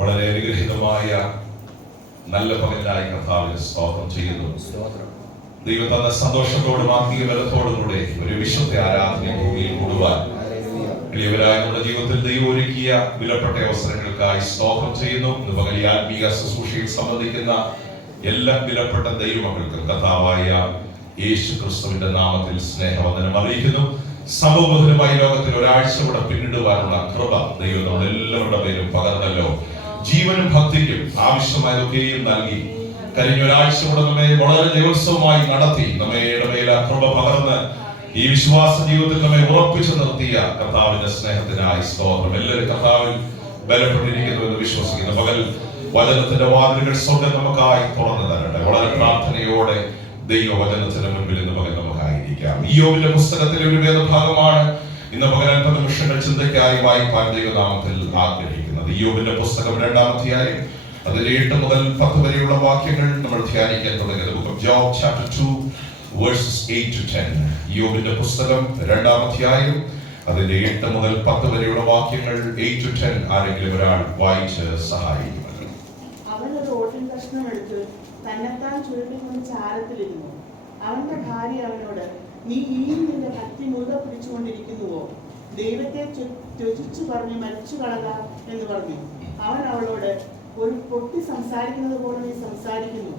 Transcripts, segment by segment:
വളരെ അനുഗ്രഹീതമായ നല്ല പകലായി കർത്താവിന് സ്തോത്രം ചെയ്യുന്നു. ദൈവം തന്ന സന്തോഷത്തോടും ആത്മീയ ബലത്തോടും കൂടെ ഒരു വിശുദ്ധ ആരാധന ഭൂമിയിൽ കൂടുവാൻ എളിയവരായ നമ്മുടെ ജീവിതത്തിൽ ദൈവം ഒരുക്കിയ വിലപ്പെട്ട അവസരങ്ങൾക്കായി സ്തോത്രം ചെയ്യുന്നു. ഇന്ന് പകൽ ഈ ആത്മീയ ശുശ്രൂഷയിൽ സംബന്ധിക്കുന്ന എല്ലാ വിലപ്പെട്ട ദൈവമക്കൾക്കും കർത്താവായ യേശു ക്രിസ്തുവിന്റെ നാമത്തിൽ സ്നേഹവന്ദനം അറിയിക്കുന്നു. സമൂഹപരമായ ലോകത്തിൽ ഒരാഴ്ച കൂടെ പിന്നിടുവാനുള്ള കൃപ ദൈവം നമ്മുടെ എല്ലാവരുടെ പേരും പകർന്നല്ലോ. ജീവനും ഭക്തിക്കും ആവശ്യമായതൊക്കെയും നൽകി കഴിഞ്ഞ ഒരാഴ്ച കൂടെ നമ്മെ വളരെ ദിവസമായി നടത്തി നമ്മയുടെ മേൽ കൃപ പകർന്ന് ഈ വിശ്വാസ ജീവിതത്തിൽ നമ്മെ ഉറപ്പിച്ചു നിർത്തിയ കർത്താവിന്റെ സ്നേഹത്തിനായി സ്തോത്രം. എല്ലാവരും കർത്താവിൽ ബലപ്പെട്ടിരിക്കുന്നു എന്ന് വിശ്വസിക്കുന്നു. പകൽ വചനത്തിന്റെ വാതിലുകൾ സ്വന്തം നമുക്കായി തുറന്നു തരട്ടെ. വളരെ പ്രാർത്ഥനയോടെ ദൈവവചനത്തിന് മുൻപിൽ ഇന്ന് പകൽ നമുക്കായിരിക്കാം. ഇയ്യോബിന്റെ പുസ്തകത്തിലെ ഒരു വേദഭാഗമാണ് ഇന്ന് പകൽ അല്പ നിമിഷങ്ങൾ ചിന്തയ്ക്കായി വായിപ്പാൻ ദൈവനാമത്തിൽ ആഗ്രഹിക്കുന്നത്. ഇയ്യോബിന്റെ പുസ്തകം 2-ാം അധ്യായം അതിലെ 8 മുതൽ 10 വരെയുള്ള വാക്യങ്ങൾ നമ്മൾ ധ്യാനിക്കാൻ തുടങ്ങിയത്. Book of job chapter 2 verses 8 to 10. ഇയ്യോബിന്റെ പുസ്തകം 2-ാം അധ്യായം അതിന്റെ 8 മുതൽ 10 വരെയുള്ള വാക്യങ്ങൾ 8 to 10 ആരെങ്കിലും ഒരാൾ വായിച്ച് സഹായിക്കും. അവൻ ഒരു ഓട്ടിൻ കഷ്ണം എടുത്ത് തന്നെത്താൻ ചുരുട്ടിക്കൊണ്ട് ചാരത്തിലിരുന്നു. അവന്റെ ഭാര്യ അവനോട്, നീ ഇനിയും നിന്റെ ഭക്തി മുറുകെ പിടിച്ചുകൊണ്ടിരിക്കുന്നുവോ? ദൈവത്തെ ത്യജിച്ചു പറഞ്ഞ് മരിച്ചു കളക എന്ന് പറഞ്ഞു. അവൻ അവളോട്, ഒരു പൊട്ടി സംസാരിക്കുന്നത് പോലെ നീ സംസാരിക്കുന്നു.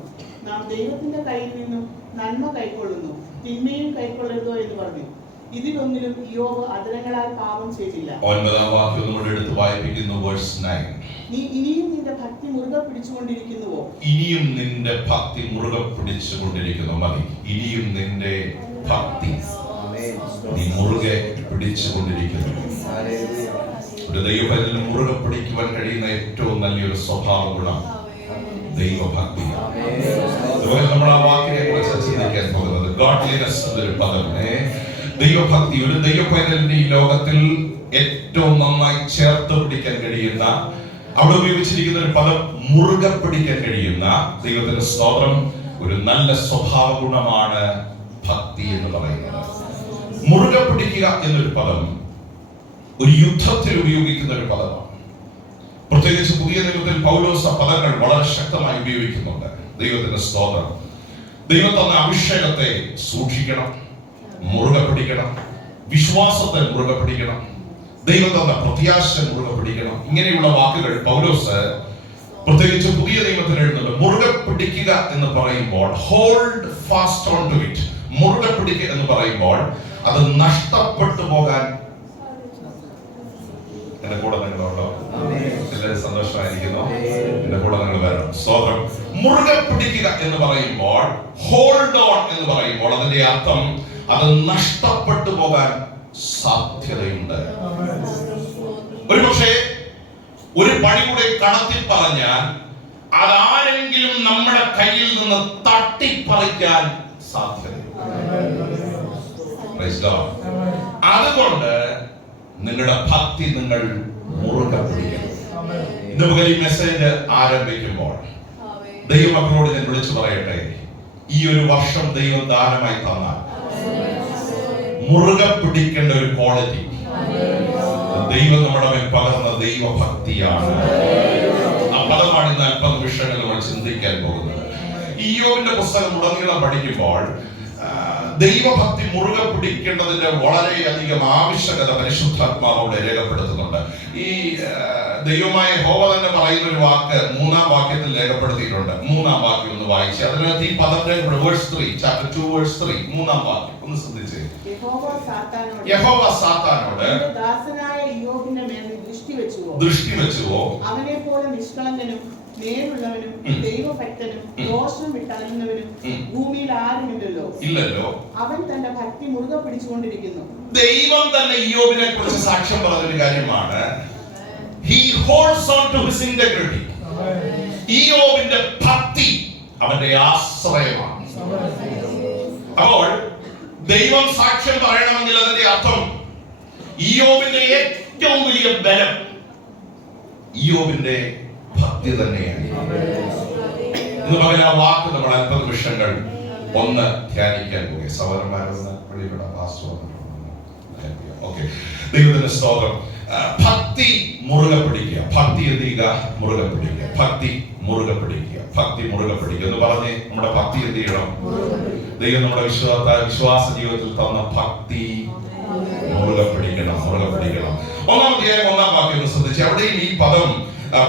നാം ദൈവത്തിന്റെ കയ്യിൽ നിന്നും നന്മ കൈക്കൊള്ളുന്നു, തിന്മയും കൈക്കൊള്ളരുതോ എന്ന് പറഞ്ഞു. ഇതിലൊന്നിലും ഇയ്യോബ് അധരങ്ങളാൽ പാപം ചെയ്തില്ല. 9-ാം വാക്യം നമ്മൾ എടുത്ത് വായിപ്പിക്കുന്നു. വേഴ്സ് 9. നീ ഇനിയും നിന്റെ ഭക്തി മുറുകെ പിടിച്ചുകൊണ്ടിരിക്കുന്നുവോ? ഇനിയും നിന്റെ ഭക്തി മുറുകെ പിടിച്ചുകൊണ്ടിരിക്കുന്നു. മതി. ഇനിയും നിന്റെ ഭക്തി നീ മുറുകെ പിടിച്ചുകൊണ്ടിരിക്കുന്നു. ഒരു ദൈവഭക്തന് മുറുകെ പിടിക്കുവാൻ കഴിയുന്ന ഏറ്റവും നല്ലൊരു സ്വഭാവ ഗുണം ദൈവഭക്തിയാണ്. നമ്മൾ ആ വാക്കിനെ കുറിച്ച് ചിന്തിക്കാൻ പോകുന്നത് ഗോഡ്ലിനെസ് എന്നൊരു പദം. ദൈവഭക്തി ഒരു ദൈവഭക്തന്റെ ഈ ലോകത്തിൽ ഏറ്റവും നന്നായി ചേർത്ത് പിടിക്കാൻ കഴിയുന്ന, അവിടെ ഉപയോഗിച്ചിരിക്കുന്ന ഒരു പദം മുറുകെ പിടിക്കാൻ കഴിയുന്ന ദൈവത്തിന്റെ സ്തോത്രം ഒരു നല്ല സ്വഭാവ ഗുണമാണ് ഭക്തി എന്ന് പറയുന്നത്. മുറുകെ പിടിക്കുക എന്നൊരു പദം ഒരു യുദ്ധത്തിൽ ഉപയോഗിക്കുന്ന ഒരു പദമാണ്. പ്രത്യേകിച്ച് പുതിയ നിയമത്തിൽ പൗലോസ് പദങ്ങൾ വളരെ ശക്തമായി ഉപയോഗിക്കുന്നുണ്ട്. ദൈവത്തിന്റെ സ്തോത്രം. ദൈവം തന്ന അഭിഷേകത്തെ സൂക്ഷിക്കണം, മുറുകെ പിടിക്കണം, വിശ്വാസത്തെ മുറുകെ പിടിക്കണം, ദൈവം തന്ന പ്രത്യാശ മുറുകെ പിടിക്കണം. ഇങ്ങനെയുള്ള വാക്കുകൾ പൗലോസ് പ്രത്യേകിച്ച് പുതിയ നിയമത്തിൽ എഴുതുന്നുണ്ട്. മുറുകെ പിടിക്കുക എന്ന് പറയുമ്പോൾ hold fast on to it. മുറുകെ പിടിക്കുക എന്ന് പറയുമ്പോൾ അത് നഷ്ടപ്പെട്ടു പോകാൻ. എന്റെ കൂടെ നിങ്ങളുണ്ടോ? എല്ലാവരും സന്തോഷമായിരിക്കുന്നു. എന്റെ കൂടെ നിങ്ങൾ വരണം. സ്തോത്രം. മുറുകെ പിടിക്കുക എന്ന് പറയുമ്പോൾ, ഹോൾഡ് ഓൺ എന്ന് പറയുമ്പോൾ അതിന്റെ അർത്ഥം അത് നഷ്ടപ്പെട്ടു പോകാൻ സാധ്യതയുണ്ട്. ഒരുപക്ഷെ ഒരു പടി കൂടെ കടത്തി പറഞ്ഞാൽ അതാരെങ്കിലും നമ്മുടെ കയ്യിൽ നിന്ന് തട്ടിപ്പറിക്കാൻ സാധ്യതയുണ്ട്. അതുകൊണ്ട് നിങ്ങളുടെ ഭക്തി നിങ്ങൾ മുറുകെ പിടിക്കണം. ഇന്ന് മുതൽ ഈ മെസ്സേജ് ആരംഭിക്കുമ്പോൾ ദൈവമക്കളോട് ഞാൻ വിളിച്ചു പറയട്ടെ, ഈ ഒരു വർഷം ദൈവം ദാനമായി തന്നാൽ മുറുകെ പിടിക്കേണ്ട ഒരു ക്വാളിറ്റി ദൈവം നമ്മുടെ മേൽ പകർന്ന ദൈവഭക്തിയാണ്. ആ പദമാണ് ഇന്ന് അല്പം വിഷയങ്ങൾ നമ്മൾ ചിന്തിക്കാൻ പോകുന്നത്. ഇയ്യോബിന്റെ പുസ്തകം ഉടനീളം പഠിക്കുമ്പോൾ ദൈവഭക്തി മുറുകെ പിടിക്കേണ്ടതിന്റെ വളരെയധികം ആവശ്യകത പരിശുദ്ധാത്മാവോടെ രേഖപ്പെടുത്തുന്നുണ്ട്. ഈ ദൈവമായ യഹോവ തന്നെ പറയുന്ന ഒരു വാക്ക് 3-ാം വാക്യത്തിൽ രേഖപ്പെടുത്തിയിട്ടുണ്ട്. 3-ാം വാക്യം ഒന്ന് വായിച്ച് അതിനകത്ത് ഈ പദത്തിന്റെ വേഴ്സ് 3 ചാപ്റ്റർ 2 വേഴ്സ് 3 3-ാം വാക്യം ഒന്ന് ശ്രദ്ധിച്ചേ. യഹോവ സാത്താനോട് ദാസനായ ഇയ്യോബിന്റെ മേൽ ദൃഷ്ടി വെച്ചുവോ? അവനെ പോലെ നിഷ്കളങ്കനും നേരുള്ളവനും ദൈവഭക്തനും ദോഷം വിട്ടകലുന്നവനും ഭൂമിയിൽ ആരുമില്ലല്ലോ. ഇല്ലല്ലോ. അവൻ തന്റെ ഭക്തി മുറുകെ പിടിച്ചുകൊണ്ടിരിക്കുന്നു. ദൈവം തന്നെ ഇയ്യോബിനെ കുറിച്ച് സാക്ഷ്യം പറഞ്ഞൊരു കാര്യമാണ്. He holds on to his integrity. ഇയ്യോബിന്റെ ഭക്തി അവന്റെ ആശ്രയമാണ്. അപ്പോൾ ദൈവം സാക്ഷ്യം പറയണമെങ്കിൽ അതിന്റെ അർത്ഥം ഇയ്യോബിന്റെ ഏറ്റവും വലിയ ബലം ഇയ്യോബിന്റെ ഭക്തി തന്നെയാണ്. ഇന്ന് പകൽ ആ വാക്ക് നമ്മൾ അല്പ നിമിഷങ്ങൾ ഒന്ന് ധ്യാനിക്കാൻ പോകുക. സഹോദരന്മാരൊന്ന് വെളിയിലുള്ള ദൈവത്തിന്റെ സ്തോത്രം. ഭക്തി മുറുകെ പിടിക്കുക. ഭക്തി എന്ത് ചെയ്യുക? മുറുകെ പിടിക്കുക. ഭക്തി മുറുകെ പിടിക്കുക. ഭക്തി മുറുകെ പിടിക്കുക എന്ന് പറഞ്ഞ് നമ്മുടെ ഭക്തി എന്ത് ചെയ്യണം? ദൈവം നമ്മുടെ വിശ്വാസ ജീവിതത്തിൽ തന്ന ഭക്തി മുറുകെ പിടിക്കണം. മുറുകെ പിടിക്കണം. 1-ാം അധ്യായം 1-ാം വാക്യം ശ്രദ്ധിച്ച് അവിടെയും ഈ പദം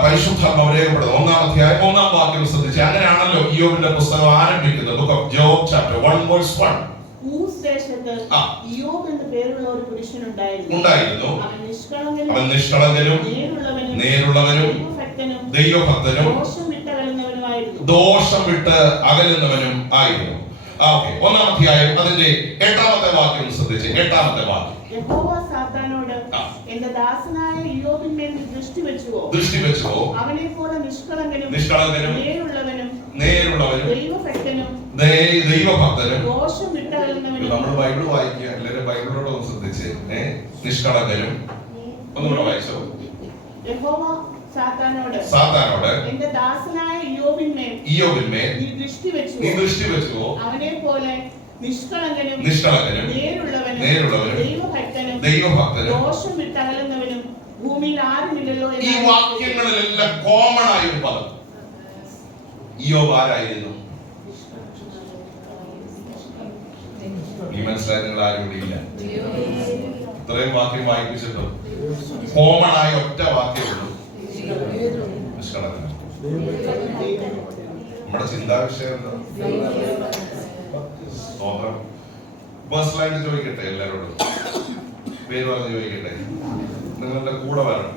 പരിശുദ്ധാത്മാവ് രേഖപ്പെടുന്നത്. 1-ാം അധ്യായം 1-ാം വാക്യം ശ്രദ്ധിച്ച് അങ്ങനെയാണല്ലോ ഇയ്യോബിന്റെ പുസ്തകം ആരംഭിക്കുന്നത്. Book of job chapter 1:1. Uz ദേശത്ത് ഇയ്യോബ് എന്ന പേരുള്ള ഒരു പുരുഷനുണ്ടായിരുന്നു. അവൻ നിഷ്കളങ്കനും നേരുള്ളവനും ദൈവഭക്തനും ദോഷം വിട്ട് അകലുന്നവനും ആയിരുന്നു. 1-ാം അധ്യായം അതിന്റെ 8-ാമത്തെ വാക്യം ശ്രദ്ധിച്ച്. 8-ാമത്തെ വാക്യം. യഹോവ സാത്താനോട് എന്റെ ദാസനായ ഇയ്യോബിന്മേൽ ദൃഷ്ടി വെച്ചുവോ അവനെ പോലെ നിഷ്കളങ്കനും നേരുള്ളവനും ദൈവഭക്തനും ദോഷം വിട്ടകലുന്നവനും. നമ്മൾ ബൈബിൾ വായിക്കുക. എല്ലാവരും ബൈബിളിനോട് ഒന്ന് ശ്രദ്ധിച്ച്. നിഷ്കളങ്കനും ഒന്നുകൂടെ വായിച്ചോ. യഹോവ സാത്താനോട് എന്റെ ദാസനായ ഇയ്യോബിന്മേൽ നീ ദൃഷ്ടി വെച്ചുവോ അവനെ പോലെ നിഷ്കളങ്കനും നേരുള്ളവനും ദൈവഭക്തനും ദോഷം വിട്ടകലുന്നവനും ഭൂമിയിൽ ആരുമില്ലല്ലോ. ഈ വാക്യങ്ങളിലെല്ലാം കോമൺ ആയ ഒരു പദം. ഇയ്യോബ് ആരായിരുന്നു? ഈ മനസ്സിലായി നിങ്ങൾ ആരും ഇവിടെ ഇല്ല. ഇത്രയും വാക്യം വായിപ്പിച്ചിട്ട് കോമൺ ആയ ഒറ്റ വാക്യമുള്ളൂ. നമ്മുടെ ചിന്താവിഷയം പേഴ്സണലായിട്ട് ചോദിക്കട്ടെ, എല്ലാവരോടും പേര് പറഞ്ഞ് ചോദിക്കട്ടെ, നിങ്ങളുടെ കൂടെ വരണം.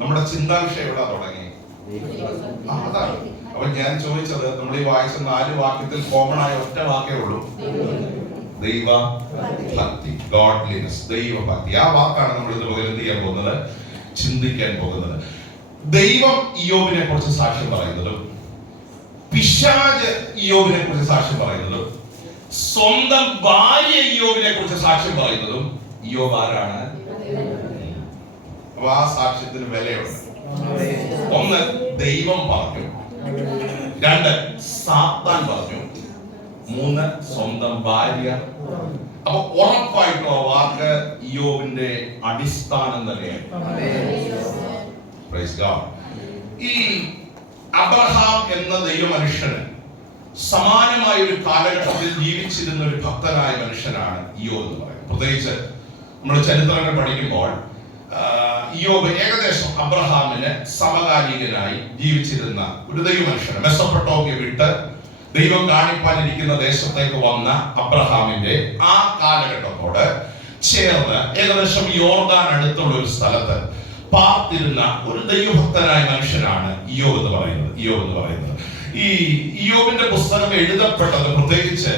നമ്മുടെ ചിന്താവിഷയം എവിടെ തുടങ്ങി? അതാണ്. അപ്പൊ ഞാൻ ചോദിച്ചത്, നമ്മൾ ഈ വായിച്ച 4 വാക്യത്തിൽ കോമൺ ആയ ഒറ്റ വാക്കേ ഉള്ളൂ. ദൈവഭക്തി, ഗോഡ്ലിനെസ്, ദൈവഭക്തി. ആ വാക്കാണ് നമ്മൾ ഇന്ന് പകരം എന്ത് ചെയ്യാൻ പോകുന്നത്? ചിന്തിക്കാൻ പോകുന്നത്. ദൈവം ഇയ്യോബിനെ കുറിച്ച് സാക്ഷ്യം പറയുന്നതും പിശാച് ഇയ്യോബിനെ കുറിച്ച് സാക്ഷ്യം പറയുന്നതും സ്വന്തം ഭാര്യ ഇയ്യോബിനെ കുറിച്ച് സാക്ഷ്യം പറയുന്നതും ഇയ്യോബ് ആരാണ്? അപ്പൊ ആ സാക്ഷ്യത്തിന് വിലയുണ്ട്. 1 ദൈവം പറഞ്ഞു, 2 സാത്താൻ പറഞ്ഞു, 3 സ്വന്തം ഭാര്യ. അപ്പൊ ഉറപ്പായിട്ടും ആ വാക്ക് ഇയ്യോബിന്റെ അടിസ്ഥാനം തന്നെയാണ്. Praise God. ഈ അബ്രഹാം എന്ന ദൈവമനുഷ്യന് സമാനമായ ഒരു കാലഘട്ടത്തിൽ ജീവിച്ചിരുന്ന ഒരു ഭക്തനായ മനുഷ്യനാണ് ഇയ്യോബ് എന്ന് പറയുന്നത്. പ്രത്യേകിച്ച് നമ്മൾ ചരിത്രങ്ങൾ പഠിക്കുമ്പോൾ ഇയ്യോബ് ഏകദേശം അബ്രഹാമിന് സമകാലികനായി ജീവിച്ചിരുന്ന ഒരു ദൈവമനുഷ്യന്. മെസൊപ്പൊട്ടോമിയ വിട്ട് ദൈവം കാണിപ്പാനിരിക്കുന്ന ദേശത്തേക്ക് വന്ന അബ്രഹാമിന്റെ ആ കാലഘട്ടത്തോട് ചേർന്ന് ഏകദേശം യോർദാൻ അടുത്തുള്ള ഒരു സ്ഥലത്ത് പാർത്തിരുന്ന ഒരു ദൈവഭക്തനായ മനുഷ്യനാണ് ഇയ്യോബ് എന്ന് പറയുന്നത്. ഈ ഇയ്യോബിന്റെ പുസ്തകം എഴുതപ്പെട്ടത് പ്രത്യേകിച്ച്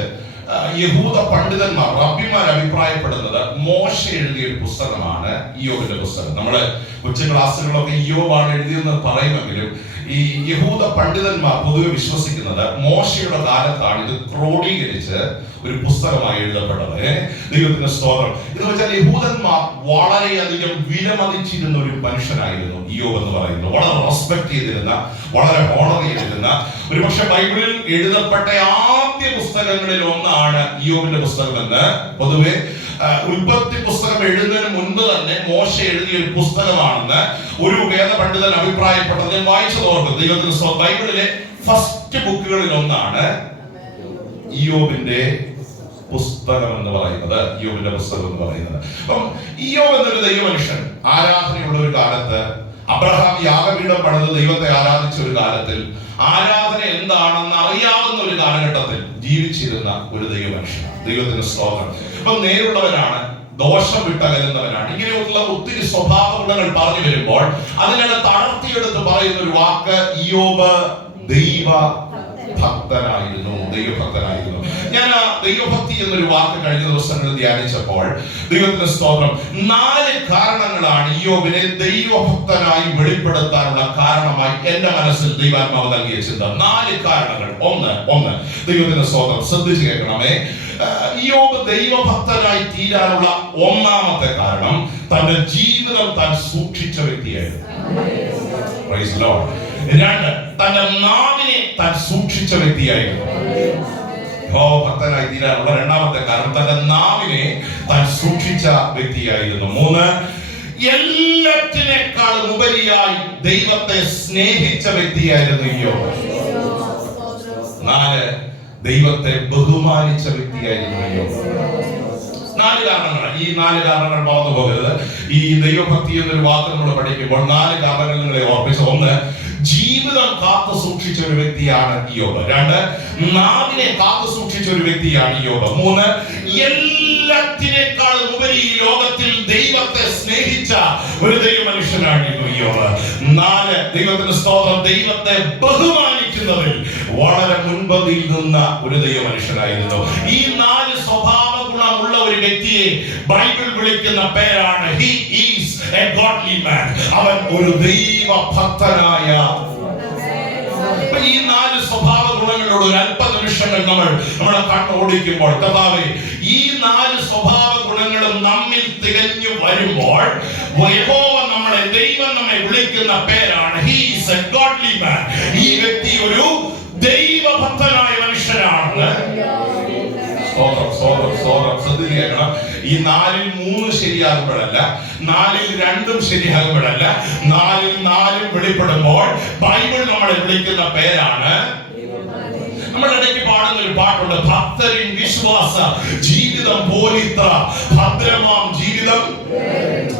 യഹൂദ പണ്ഡിതന്മാർ, റബ്ബിമാർ അഭിപ്രായപ്പെടുന്നത് മോശ എഴുതിയ ഒരു പുസ്തകമാണ് ഇയ്യോബിന്റെ പുസ്തകം. നമ്മള് ഉച്ച ക്ലാസ്സുകളൊക്കെ ഇയ്യോബാണ് എഴുതിയെന്ന് പറയുമെങ്കിലും ഈ യഹൂദ പണ്ഡിതന്മാർ പൊതുവെ വിശ്വസിക്കുന്നത് മോശയുടെ കാലത്താണ് ഇത് ക്രോഡീകരിച്ച് ഒരു പുസ്തകമായി എഴുതപ്പെട്ടത്. ദൈവത്തിന്റെ സ്തോത്രം. എന്ന് വെച്ചാൽ യഹൂദന്മാർ വളരെയധികം വിലമതിച്ചിരുന്ന ഒരു മനുഷ്യനായിരുന്നു ഇയ്യോബ് എന്ന് പറയുന്നത്. വളരെ റെസ്പെക്ട് ചെയ്തിരുന്ന, വളരെ ഓണർ ചെയ്തിരുന്ന, ഒരുപക്ഷെ ബൈബിളിൽ എഴുതപ്പെട്ട ആദ്യ പുസ്തകങ്ങളിൽ ഒന്നാണ് ഇയ്യോബിന്റെ പുസ്തകം എന്ന് പൊതുവെ ഉൽപ്പത്തി പുസ്തകം എഴുതുന്നതിന് മുൻപ് തന്നെ മോശ എഴുതിയ ഒരു പുസ്തകമാണെന്ന് ഒരു വേദ പണ്ഡിതൻ അഭിപ്രായപ്പെട്ടത് ഞാൻ വായിച്ചത് ഓർക്കും. ദൈവത്തിന്റെ ബൈബിളിലെ ഫസ്റ്റ് ബുക്കുകളിൽ ഒന്നാണ് ഇയ്യോബിന്റെ പുസ്തകം എന്ന് പറയുന്നത്. അപ്പം ഇയ്യോബ് എന്നൊരു ദൈവമനുഷ്യൻ ആരാധനയുള്ള ഒരു കാലത്ത്, അബ്രഹാം യാഗപീഠം പണിത് ദൈവത്തെ ആരാധിച്ച ഒരു കാലത്തിൽ, ആരാധന എന്താണെന്ന് അറിയാവുന്ന ഒരു കാലഘട്ടത്തിൽ ജീവിച്ചിരുന്ന ഒരു ദൈവമനുഷ്യൻ. ദൈവത്തിന്റെ സ്തോത്രം. അപ്പം നേരുള്ളവനാണ്, ദോഷം വിട്ടകലുന്നവനാണ്. ഇങ്ങനെയുള്ള ഒത്തിരി സ്വഭാവ ഗുണങ്ങൾ പറഞ്ഞു വരുമ്പോൾ അതിനകത്ത് അടർത്തിയെടുത്ത് പറയുന്ന ഒരു വാക്ക് ഇയ്യോബ് ദൈവഭക്തനായിരുന്നു. ഞാൻ ആ ദൈവഭക്തി എന്നൊരു വാക്ക് കഴിഞ്ഞ ദിവസങ്ങളിൽ ധ്യാനിച്ചപ്പോൾ ദൈവത്തിന്റെ സ്തോത്രം 4 കാരണങ്ങളാണ് ഇയ്യോബിനെ ദൈവഭക്തനായി വെളിപ്പെടുത്താനുള്ള കാരണമായി എന്റെ മനസ്സിൽ ദൈവാത്മാവ് നൽകിയ ചിന്ത. 4 കാരണങ്ങൾ. ഒന്ന് ദൈവത്തിന്റെ സ്തോത്രം, ശ്രദ്ധിച്ചു കേൾക്കണമേ. ഇയ്യോബ് ദൈവഭക്തനായി തീരാനുള്ള ഒന്നാമത്തെ കാരണം തന്റെ ജീവിതം താൻ സൂക്ഷിച്ച വ്യക്തിയായിരുന്നു. Praise Lord. 2 തന്റെ നാവിനെ താൻ സൂക്ഷിച്ച വ്യക്തിയായിരുന്നു. ഭക്തനായി തീരാനുള്ള രണ്ടാമത്തെ കാരണം തന്റെ നാവിനെ താൻ സൂക്ഷിച്ച വ്യക്തിയായിരുന്നു. 3 എല്ലാറ്റിനേക്കാളും ഉപരിയായി ദൈവത്തെ സ്നേഹിച്ച വ്യക്തിയായിരുന്നു യോബ്. 4, ദൈവത്തെ ബഹുമാനിച്ച വ്യക്തിയായിരുന്നു യോബ്. 4 കാരണങ്ങൾ. ഈ 4 കാരണങ്ങൾ മറന്നു പോകരുത്. ഈ ദൈവഭക്തി എന്നൊരു വാക്ക് നമ്മൾ പഠിക്കുമ്പോൾ 4 കാരണങ്ങൾ നിങ്ങളെ ഓർമ്മിച്ചു. 1, ജീവിതം കാത്തു സൂക്ഷിച്ച ഒരു വ്യക്തിയാണ് യോബ്. 2, നാവിനെ കാത്തു സൂക്ഷിച്ച ഒരു വ്യക്തിയാണ് യോബ്. 3, എല്ലാത്തിനേക്കാളും ഉപരി ഈ ലോകത്തിൽ ദൈവത്തെ സ്നേഹിച്ച ഒരു ദൈവ മനുഷ്യനായിരുന്നു യോബ്. 4, ദൈവത്തിന് സ്തോത്രം, ദൈവത്തെ ബഹുമാനിക്കുന്നതിൽ വളരെ മുൻപന്തിയിൽ നിന്ന ഒരു ദൈവ മനുഷ്യനായിരുന്നു. ഈ 4 സ്വഭാവ ഗുണമുള്ള ഒരു വ്യക്തിയെ ബൈബിൾ വിളിക്കുന്ന പേരാണ് he is a godly man. അവൻ ഒരു ദൈവ ഭക്തനായ. ഈ 4 സ്വഭാവ ഗുണങ്ങളോട് ഒരു അല്പ നിമിഷങ്ങൾ നമ്മളെ കണ്ണോടിക്കുമ്പോൾ, കർത്താവേ, ഈ 4 സ്വഭാവ ഗുണങ്ങളും നമ്മിൽ തികഞ്ഞു വരുമ്പോൾ ദൈവം നമ്മെ വിളിക്കുന്ന പേരാണ് he is a godly man. ഈ വ്യക്തി ഒരു ദൈവഭക്തനായ മനുഷ്യനാണ്. ശ്രദ്ധിക്കണം, ഈ 4-ൽ 3 ശരിയാകുമ്പോഴല്ല, 4-ൽ 2 ശരിയാകുമ്പോഴല്ല, 4-ൽ 4 വെളിപ്പെടുമ്പോൾ ബൈബിൾ നമ്മളെ വിളിക്കുന്ന പേരാണ്. നമ്മുടെ ഇടയ്ക്ക് പാടുന്ന ഒരു പാട്ടുണ്ട്, ഭക്തരിൻ വിശ്വാസ ജീവിതം പോലിത്ര ഭദ്രമാം ജീവിതം.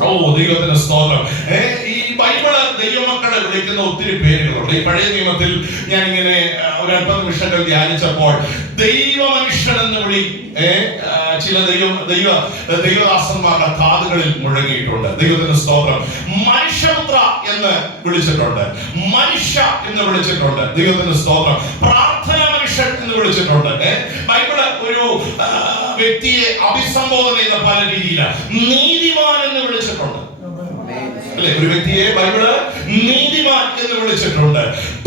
ഓ, ദൈവത്തിന് സ്തോത്രം. ഈ ബൈബിള് ദൈവമക്കളെ വിളിക്കുന്ന ഒത്തിരി പേരുകളുണ്ട്. ഈ പഴയ നിയമത്തിൽ ഞാൻ ഇങ്ങനെ ഒരു 50 നിമിഷങ്ങൾ ധ്യാനിച്ചപ്പോൾ ദൈവ മനുഷ്യൻ എന്ന് വിളി ചില ദൈവദാസന്മാരുടെ കാതുകളിൽ മുഴങ്ങിയിട്ടുണ്ട്. ദൈവത്തിന് സ്തോത്രം. മനുഷ്യപുത്ര എന്ന് വിളിച്ചിട്ടുണ്ട്, മനുഷ്യ എന്ന് വിളിച്ചിട്ടുണ്ട്. ദൈവത്തിന് സ്തോത്രം. പ്രാർത്ഥന മനുഷ്യൻ എന്ന് വിളിച്ചിട്ടുണ്ട്. ബൈബിള് ഒരു വ്യക്തിയെ അഭിസംബോധന ചെയ്യുന്ന പല രീതിയിലാണ്. നീതിമാൻ എന്ന് വിളിച്ചിട്ടുണ്ട്, അല്ലെ? ഒരു വ്യക്തിയെ ബൈബിള് നീതിമാൻ എന്ന് വിളിച്ചിട്ടുണ്ട്,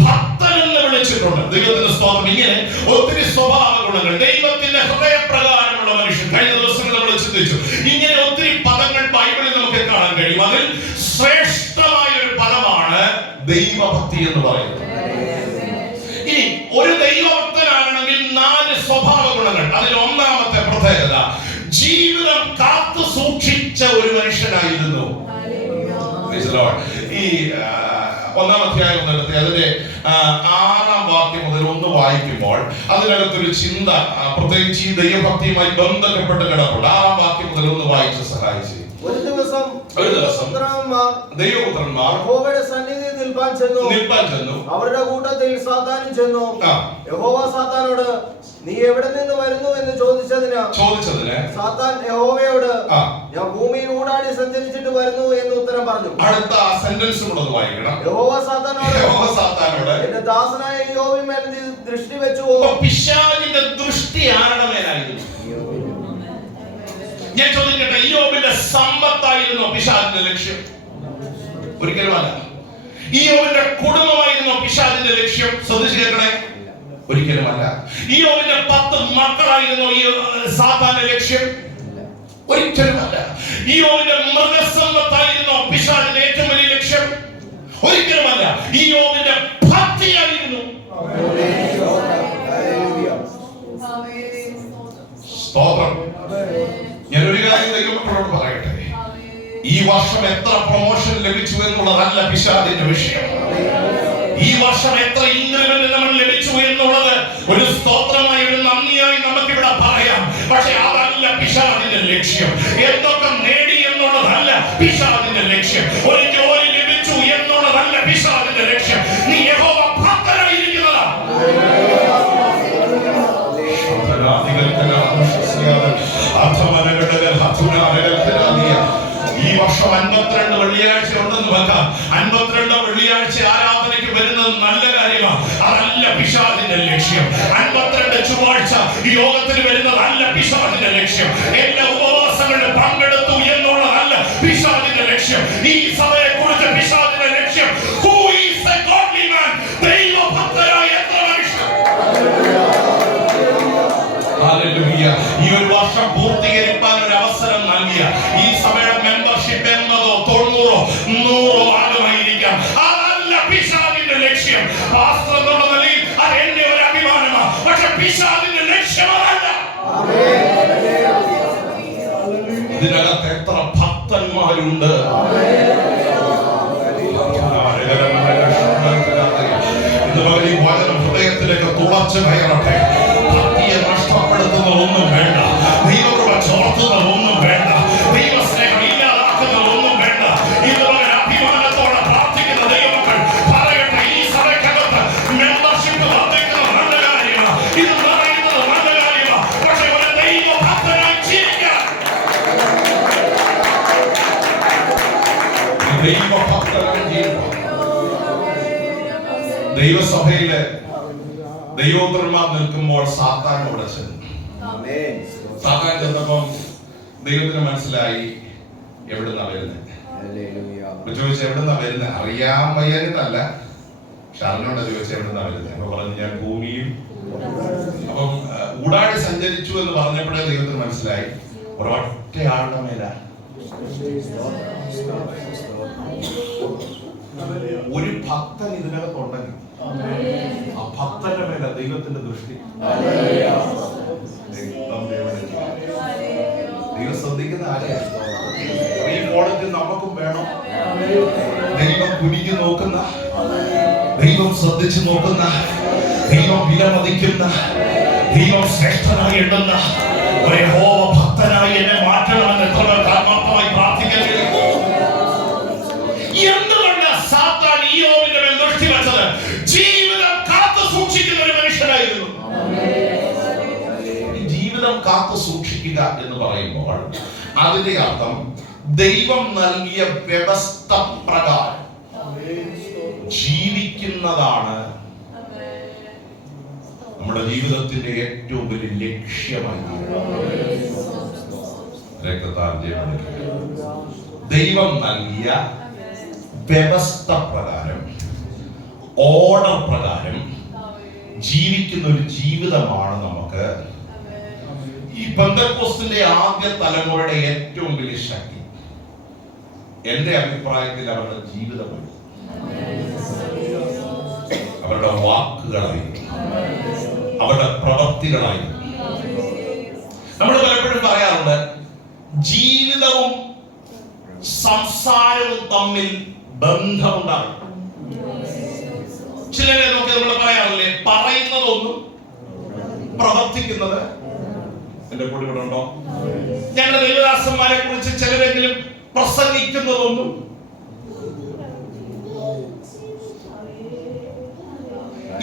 ഭക്തൻ എന്ന് വിളിച്ചിട്ടുണ്ട്. ദൈവത്തിന്റെ സ്തോത്രം. ഇങ്ങനെ ഒത്തിരി സ്വഭാവ ഗുണങ്ങൾ, ദൈവത്തിന്റെ ഹൃദയപ്രകാരമുള്ള മനുഷ്യൻ. കഴിഞ്ഞ ദിവസങ്ങൾ നമ്മൾ ചിന്തിച്ചു, ഇങ്ങനെ ഒത്തിരി പദങ്ങൾ ബൈബിളിൽ നമുക്ക് കാണാൻ കഴിയും. അതിൽ ശ്രേഷ്ഠമായ ഒരു പദമാണ് ദൈവഭക്തി എന്ന് പറയുന്നത്. ഇനി ഒരു ദൈവഭക്തനാണെങ്കിൽ 4 സ്വഭാവ ഗുണങ്ങൾ. അതിൽ ഒന്നാമത്തെ പ്രത്യേകത, ജീവിതം കാത്തു സൂക്ഷിച്ച ഒരു മനുഷ്യനായിരുന്നു. ഈ 1-ാം അധ്യായം എടുത്ത് അതിന്റെ 6-ാം വാക്യം മുതൽ ഒന്ന് വായിക്കുമ്പോൾ അതിനകത്തൊരു ചിന്ത, പ്രത്യേകിച്ച് ഈ ദൈവഭക്തിയുമായി ബന്ധപ്പെട്ട് കിടപ്പുണ്ട്. 6-ാം വാക്യം മുതൽ ഒന്ന് വായിച്ച് സഹായിച്ചു. ഒരു ദിവസം ദൈവപുത്രന്മാർ യഹോവയുടെ സന്നിധിയിൽ നിൽപ്പാൻ ചെന്നു. അവരുടെ കൂട്ടത്തിൽ സാത്താനും ചെന്നു. യഹോവ സാത്താനോട്, നീ എവിടെ നിന്ന് വരുന്നു എന്ന് ചോദിച്ചതിന് സാത്താൻ യഹോവയോട്, ഞാൻ ഭൂമിയിൽ ഊടാടി സഞ്ചരിച്ചിട്ട് വരുന്നു എന്ന് ഉത്തരം പറഞ്ഞു. അടുത്ത സെന്റൻസ് കൂടെ വായിക്കണം. യഹോവ സാത്താനോട്, എന്റെ ദാസനായ യോബിന്മേൽ ദൃഷ്ടി വെച്ചു. പിശാചിന്റെ ദൃഷ്ടി ആരുടെ മേലായിരുന്നു? ഞാൻ ചോദിക്കട്ടെ, യോബിന്റെ സമ്പത്തായിരുന്നോ പിശാചിന്റെ ലക്ഷ്യം? ഒരിക്കലുമല്ല. യോബിന്റെ കുടുംബമായിരുന്നോ പിശാചിന്റെ ലക്ഷ്യം? ശ്രദ്ധിച്ചു കേൾക്കണേ, ഒരിക്കലുമല്ല. യോബിന്റെ 10 മക്കളായിരുന്നോ ഈ സാത്താന്റെ ലക്ഷ്യം? ഒരിക്കലുമല്ല. യോബിന്റെ മൃഗസമ്പത്തായിരുന്നോ പിശാചിന്റെ ഏറ്റവും വലിയ ലക്ഷ്യം? ഒരിക്കലുമല്ല. യോബിന്റെ ഭക്തിയായിരുന്നു. സ്തോത്രം. ഞാനൊരു കാര്യം ദൈവമക്കളോട് പറയട്ടെ, ഈ വർഷം എത്ര പ്രൊമോഷൻ ലഭിച്ചു എന്നുള്ളതല്ല പിശാചിന്റെ വിഷയം. ഈ വർഷം എത്ര ഇൻക്രിമെന്റ് നമ്മൾ ലഭിച്ചു എന്നുള്ളത് ഒരു സ്തോത്രമായി, ഒരു നന്ദിയായി നമുക്കിവിടെ പറയാം. പക്ഷെ അതല്ല പിശാചിന്റെ ലക്ഷ്യം. എന്തൊക്കെ നേടി എന്നുള്ളതല്ല പിശാചിന്റെ ലക്ഷ്യം. ഒരു ജോലി ലഭിച്ചു എന്നുള്ളതല്ല പിശാചിന്റെ ലക്ഷ്യം. നീ യഹോവ ഭക്തനായിരിക്കുന്നതാ. ഈ വർഷം 52 വെള്ളിയാഴ്ച ഉണ്ടെന്ന് വെക്കാം. 52 വെള്ളിയാഴ്ച ആരാധനയ്ക്ക് വരുന്നത് നല്ല കാര്യമാണ്. അതല്ല പിശാചിന്റെ ലക്ഷ്യം. 52 ചൊവ്വാഴ്ച ഈ യോഗത്തിന് വരുന്നത് അല്ല പിശാചിന്റെ ലക്ഷ്യം. എല്ലാ ഉപവാസങ്ങളിലും പങ്കെടുത്തു എന്നുള്ളതല്ല പിശാചിന്റെ ലക്ഷ്യം. ഈ സഭയെ കുറിച്ച് പിശാചിന്റെ ലക്ഷ്യം, who is a godly man? ദൈവഭക്തരായ എത്ര മനുഷ്യർ. ഹല്ലേലൂയ. ഈ ഒരു വർഷം പൂർത്തീകരിക്കാൻ ഒരു അവസരം നൽകിയ ഈ സഭയുടെ മെമ്പർഷിപ്പ് എന്നതോ 90-ഓ 100-ഓ ആകുമായിരിക്കാം. അതല്ല പിശാചിന്റെ ലക്ഷ്യം. പാസ്റ്റർ എന്നുള്ള നിലയിൽ അത് എന്റെ ഒരു അഭിമാനമാണ്. പക്ഷെ പിശാചിന്റെ ലക്ഷ്യം അതല്ല. ഇതിനകത്ത് എത്ര ഭക്തന്മാരുണ്ട്. ഹൃദയത്തിലേക്ക് തുളച്ചു കയറട്ടെ. ഭക്തിയെ നഷ്ടപ്പെടുത്തുന്ന ഒന്നും വേണ്ട, ദൈവകൃപ ചോർത്തുന്ന ഒന്നും വേണ്ട, ദൈവസ്നേഹം ഇല്ലാതാക്കുന്ന ഒന്നും വേണ്ട. ഇതുപോലെ അഭിമാനത്തോടെ പ്രാർത്ഥിക്കുന്ന ദൈവമക്കൾ പറയട്ടെ, ഈ സഭയ്ക്കകത്ത് മെമ്പർഷിപ്പ് വർദ്ധിക്കുന്നത് നല്ല കാര്യമാണ്, ഇത് പറയുന്നത് നല്ല കാര്യമാണ്. പക്ഷെ ഒരു ദൈവഭക്തനായി ജീവിക്കാൻ, ദൈവഭക്തനായി ജീവിക്കാൻ ദൈവസഭയിലെ ദൈവോത്തരന്മാർ നിൽക്കുമ്പോൾ സാത്താൻ അവിടെ ചെന്നു. സാത്താൻ ചെന്നപ്പം ദൈവത്തിന് മനസ്സിലായി എവിടുന്നാ വരുന്നത്. ചോദിച്ചു എവിടുന്നാ വരുന്നത്, അറിയാൻ വയ്യാനിട്ടല്ല, ഷാറിനോട് ചോദിച്ചു എവിടുന്നാ വരുന്നത്. അപ്പൊ പറഞ്ഞു ഞാൻ ഭൂമിയിൽ. അപ്പം ഊടാടി സഞ്ചരിച്ചു എന്ന് പറഞ്ഞപ്പോഴേ ദൈവത്തിന് മനസ്സിലായി ഒരൊറ്റ ആളുടെ മേല ഒരു ഭക്തൻ ഇതിനകത്തുണ്ടെങ്കിൽ ആ ഭക്തന്റെ മേല ദൈവത്തിന്റെ ദൃഷ്ടി. ദൈവം ശ്രദ്ധിക്കുന്ന ആരെയാണ്? ഈ ക്വാളിറ്റി നമുക്കും വേണം. ദൈവം കുനിഞ്ഞു നോക്കുന്ന, ദൈവം ശ്രദ്ധിച്ചു നോക്കുന്ന, ദൈവം വിലമതിക്കുന്ന, ദൈവം ശ്രേഷ്ഠനായി എണ്ണുന്ന ഒരു യഹോവ ഭക്തനായി എന്നെ മാറ്റണമെന്ന് എത്ര ആത്മാർത്ഥമായി പ്രാർത്ഥിക്കരുത്. എന്തുകൊണ്ട് സാത്താൻ ഇയ്യോബിന്റെ മേൽ ദൃഷ്ടി വെച്ചത്? ജീവിതം കാത്തു സൂക്ഷിക്കുന്ന ഒരു മനുഷ്യനായിരുന്നു. ജീവിതം കാത്തു സൂക്ഷിക്കുക എന്ന് പറയുമ്പോൾ അതിന്റെ അർത്ഥം ദൈവം നൽകിയ വ്യവസ്ഥ പ്രകാരം ജീവിക്കുന്നതാണ് നമ്മുടെ ജീവിതത്തിന്റെ ഏറ്റവും വലിയ ലക്ഷ്യമായി. രക്തത്താൽ ദൈവം നൽകിയ വ്യവസ്ഥ പ്രകാരം, ഓർഡർ പ്രകാരം ജീവിക്കുന്ന ഒരു ജീവിതമാണ് നമുക്ക് ഈ പെന്തക്കോസ്തിന്റെ ആദ്യ തലമുറയുടെ ഏറ്റവും വലിയ ശക്തി. എന്റെ അഭിപ്രായത്തിൽ അവരുടെ ജീവിതമാണ്, അവരുടെ വാക്കുകളായി, അവരുടെ പ്രവൃത്തികളായി. നമ്മൾ പലപ്പോഴും പറയാറുണ്ട് ജീവിതവും സംസാരവും തമ്മിൽ ബന്ധമുണ്ടാകും. ചിലരെ നോക്കി നമ്മൾ പറയാറില്ലേ, പറയുന്നതൊന്നും പ്രവർത്തിക്കുന്നത്. എന്റെ കൂടെ ഇവിടെ ഉണ്ടോ? ഞങ്ങളുടെ ദൈവദാസന്മാരെ കുറിച്ച് ചിലരെങ്കിലും പ്രസംഗിക്കുന്നതൊന്നും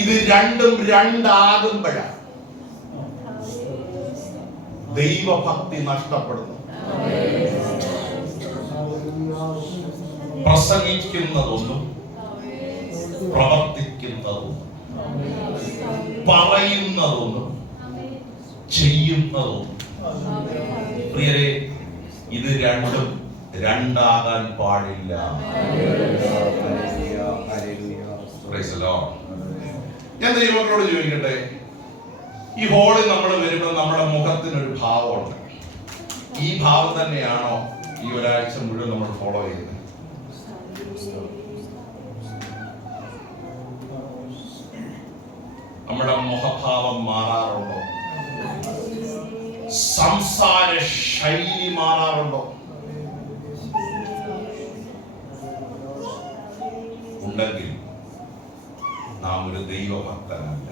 ഇത് രണ്ടും രണ്ടാകുമ്പോഴാണ് ദൈവഭക്തി നഷ്ടപ്പെടുന്നു. പ്രസംഗിക്കുന്നതൊന്നും പ്രവർത്തിക്കുന്നതൊന്നും, പറയുന്നതൊന്നും ചെയ്യുന്നതൊന്നും, പ്രിയരെ, ഇത് രണ്ടും രണ്ടാകാൻ പാടില്ല. ഞാൻ ദൈവങ്ങളോട് ചോദിക്കട്ടെ, ഈ ഹോളിൽ നമ്മൾ വരുമ്പോൾ നമ്മുടെ മുഖത്തിനൊരു ഭാവമുണ്ട്. ഈ ഭാവം തന്നെയാണോ ഈ ഒരാഴ്ച മുഴുവൻ നമ്മൾ ഫോളോ ചെയ്യുന്നത്? നമ്മുടെ മുഖഭാവം മാറാറുണ്ടോ? സംസാര ശൈലി മാറാറുണ്ടോ? ഉണ്ടെങ്കിൽ നാം ഒരു ദൈവഭക്തനല്ല.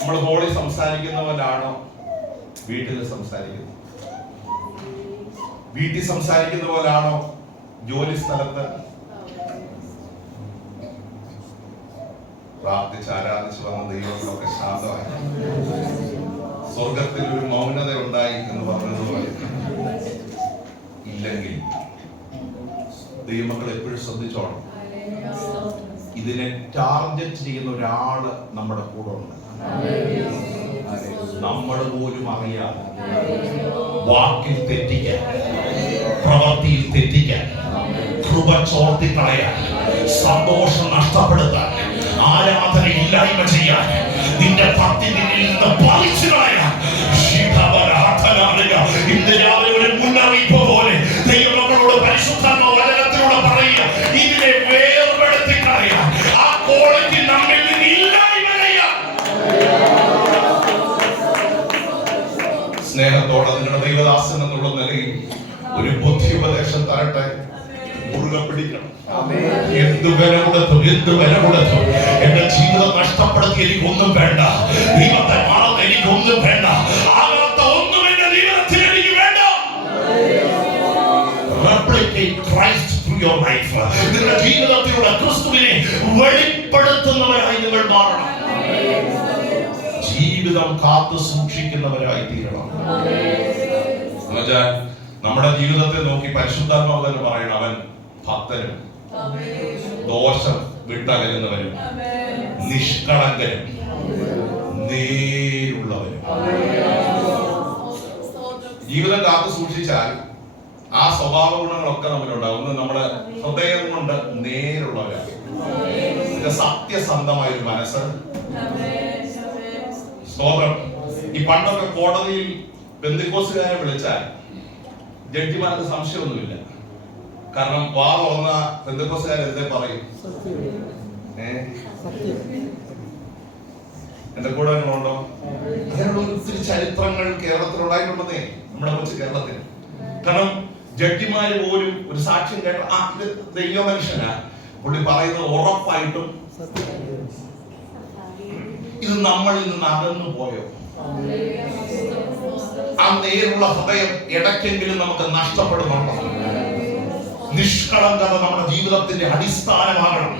നമ്മൾ ഹോളിൽ സംസാരിക്കുന്ന പോലാണോ വീട്ടിൽ സംസാരിക്കുന്നത്? വീട്ടിൽ സംസാരിക്കുന്ന പോലാണോ ജോലി സ്ഥലത്ത്? പ്രാർത്ഥിച്ച് ആരാധിച്ച് വന്ന ദൈവങ്ങളൊക്കെ ശാന്തമായി, സ്വർഗത്തിൽ ഒരു മൗനത ഉണ്ടായി എന്ന് പറഞ്ഞതുപോലെ ഇല്ലെങ്കിൽ ദൈവമക്കൾ എപ്പോഴും ശ്രദ്ധിച്ചോണം, ഇതിനെ ടാർഗറ്റ് ചെയ്യുന്ന ഒരാള് നമ്മുടെ കൂടെ ഉണ്ട്. നമ്മൾ പോലും അറിയാതെ വാക്കിൽ തെറ്റിക്കാൻ, പ്രവൃത്തിയിൽ തെറ്റിക്കാൻ, കൃപ ചോർത്തി കളയാൻ, സന്തോഷം നഷ്ടപ്പെടുത്താൻ, ആരാധന ഇല്ലായ്മ ചെയ്യാൻ, നിന്റെ ഭക്തി നിന്നിൽ നിന്ന് പറിച്ചു കളയാൻ ഇന്ന് രാവിലെ ഒരു മുന്നറിയിപ്പ് പോലെ ദൈവങ്ങളോട് പരിശുദ്ധാത്മ വചനത്തിലൂടെ പറയുക, ഇതിനെ വേർപെടുത്തി കളയാൻ, ആ ക്വാളിറ്റി നമ്മിൽ നിന്ന് ഇല്ലായ്മ ചെയ്യാൻ. സ്നേഹത്തോടെ നിങ്ങളുടെ ദൈവദാസൻ എന്നുള്ള നിലയിൽ ഒരു ബുദ്ധി ഉപദേശം തരട്ടെ. മുറുകെ പിടിക്കണം. എന്ത് വില കൊടുത്തും എന്റെ ജീവിതം നഷ്ടപ്പെടുത്തി എനിക്കൊന്നും വേണ്ട. ദൈവത്തെ മറന്ന് എനിക്കൊന്നും വേണ്ട. ആകാത്ത ഒന്നും എന്റെ ജീവിതത്തിൽ എനിക്ക് വേണ്ട. Replicate Christ through your life. നിങ്ങളുടെ ജീവിതത്തിലൂടെ ക്രിസ്തുവിനെ വെളിപ്പെടുത്തുന്നവരായി നിങ്ങൾ മാറണം. ജീവിതം കാത്തു സൂക്ഷിക്കുന്നവരായി തീരണം. നമ്മുടെ ജീവിതത്തെ നോക്കി പരിശുദ്ധാത്മാവ് തന്നെ പറയണം, അവൻ ഭക്തനും ദോഷം വിട്ടകലുന്നവരും നിഷ്കളങ്കരും നേരുള്ളവരും. ജീവിതം കാത്തു സൂക്ഷിച്ചാൽ ആ സ്വഭാവ ഗുണങ്ങളൊക്കെ നമ്മളുണ്ടാവും. ഒന്ന്, നമ്മുടെ ഹൃദയം കൊണ്ട് നേരുള്ളവരാണ്. സത്യസന്ധമായ ഒരു മനസ്സ്. സ്തോത്രം. ഈ പണ്ടൊക്കെ കോടതിയിൽ പെന്തിക്കോസുകാരെ വിളിച്ചാൽ ജഡ്ജിമാർക്ക് സംശയമൊന്നുമില്ല. കാരണം വാ തുറന്ന പെന്തിക്കോസുകാർ എന്തേ പറയും? എന്റെ കൂടെ ഉണ്ടോ? അങ്ങനെയുള്ള ഒത്തിരി ചരിത്രങ്ങൾ കേരളത്തിലുണ്ടായിട്ടുണ്ടെന്നേ, നമ്മുടെ കൊച്ചു കേരളത്തിൽ. കാരണം ജഡ്ജിമാര് പോലും ഒരു സാക്ഷ്യം കേട്ട ഇത് ദൈവ മനുഷ്യനാ, പുള്ളി പറയുന്നത് ഉറപ്പായിട്ടും ഇത് നമ്മളിൽ നിന്ന് അകന്നു പോയോ? ആ നേരുള്ള ഹൃദയം ഇടയ്ക്കെങ്കിലും നമുക്ക് നഷ്ടപ്പെടുന്നുണ്ടോ? നിഷ്കളങ്കത നമ്മുടെ ജീവിതത്തിന്റെ അടിസ്ഥാനമാകണം.